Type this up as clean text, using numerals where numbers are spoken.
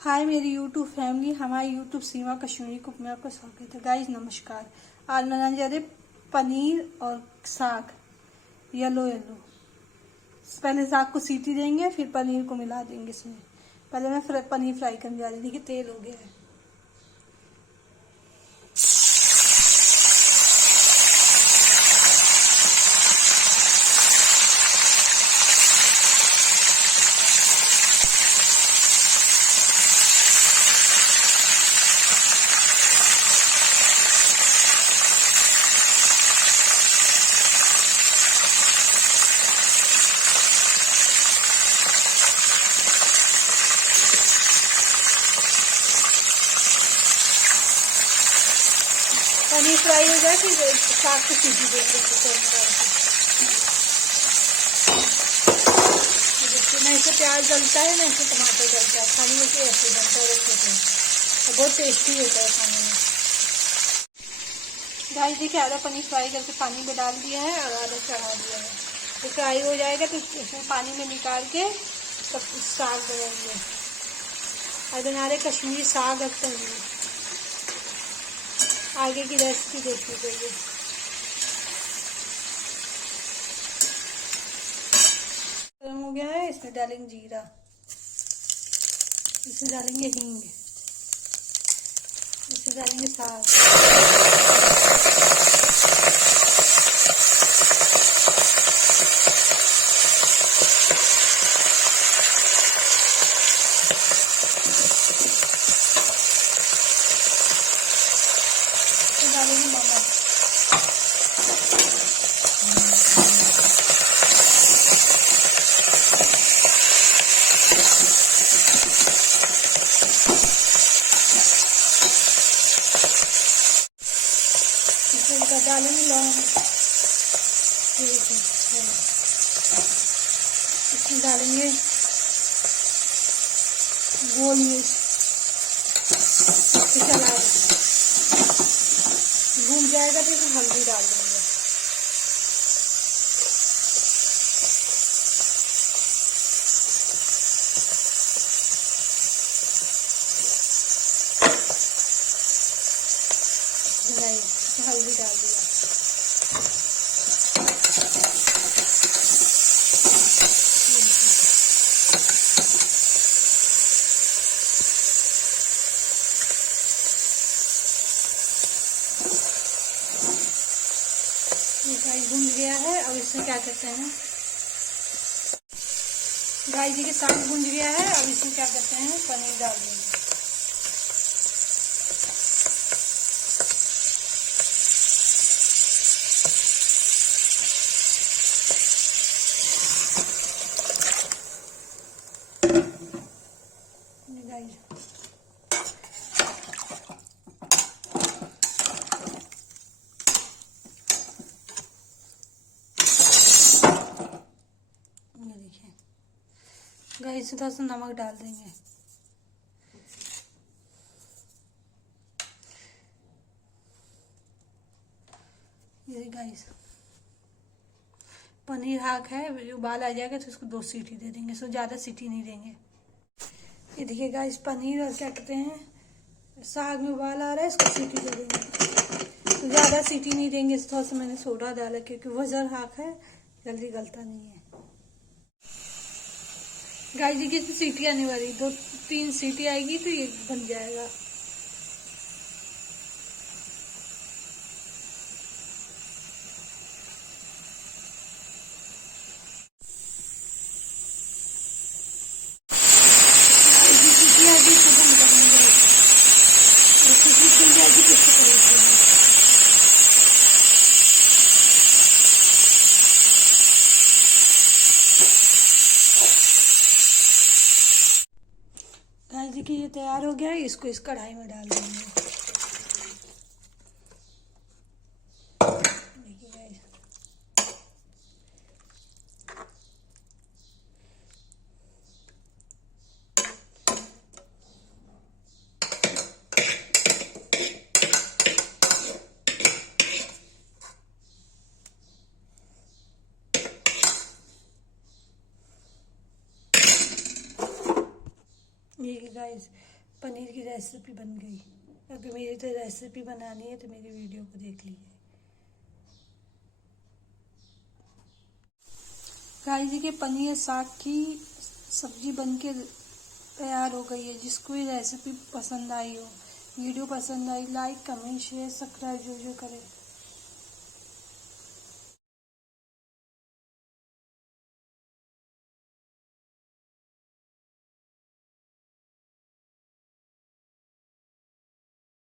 हाय मेरी YouTube family, हमारी YouTube सीमा Kashmiri cook में आपका स्वागत है। गाइस नमस्कार। आज बनाने जा रहे पनीर और साग येलो येलो। पहले साग को सीटी देंगे, फिर पनीर को मिला देंगे इसमें। पहले मैं पनीर फ्राई करने जा रही हूँ। देखिए तेल हो गया है। पनीर फ्राई हो जाए फिर साग को सीटी देंगे। देखिए ना इसे प्याज डलता है, ना इसे टमाटर डलता है, खाली इसे ऐसे डलता है। तो बहुत टेस्टी होता है खाने में। गाइस देखिए आधा पनीर फ्राई करके पानी में डाल दिया है और आधा चढ़ा दिया है। तो फ्राई हो जाएगा तो इसमें पानी में निकाल के तब साग बनाएंगे। आज बना रहे कश्मीरी साग और पनीर। आगे की रेसिपी देखनी चाहिए। गर्म हो गया है, इसमें डालेंगे जीरा, इसमें डालेंगे हींग, इसमें डालेंगे साग, डालेंगे नमक, इसमें डालेंगे लौंग, इसमें डालेंगे गोल मिर्च, चला भून जाएगा तो इसमें हल्दी डाल देंगे। हल्दी डाल दिया। गाइस भून गया है। अब इसमें क्या करते हैं, गाइस देखिए साग भून गया है। अब इसमें क्या करते हैं, पनीर डाल देंगे। गाइस थोड़ा सा नमक डाल देंगे। ये गाइस पनीर हाक है, उबाल आ जाएगा तो इसको 2 सीटी दे देंगे। इसको ज़्यादा सीटी नहीं देंगे। ये देखिए गाइस पनीर और क्या कहते हैं साग में उबाल आ रहा है, इसको सीटी दे देंगे। तो ज़्यादा सीटी नहीं देंगे। थोड़ा सा मैंने सोडा डाला क्योंकि वजर हाक है, जल्दी गलता नहीं है। गाइस देखिए इसमें सीटी आने वाली, 2-3 सीटी आएगी तो ये बन जाएगा। सीटी आएगी तो बंद कर देंगे। सीटी खुल जाएगी तो इसको करेंगे। गाइस देखिए ये तैयार हो गया है। इसको इस कढ़ाई में डाल देंगे। देखिए गाइस ये गाइस पनीर की रेसिपी बन गई। अगर मेरी तो रेसिपी बनानी है तो मेरी वीडियो को देख लीजिए। गाइस देखिए पनीर साग की सब्जी बन के तैयार हो गई है। जिसको ये रेसिपी पसंद आई हो, वीडियो पसंद आई, लाइक कमेंट शेयर सब्सक्राइब जो करे।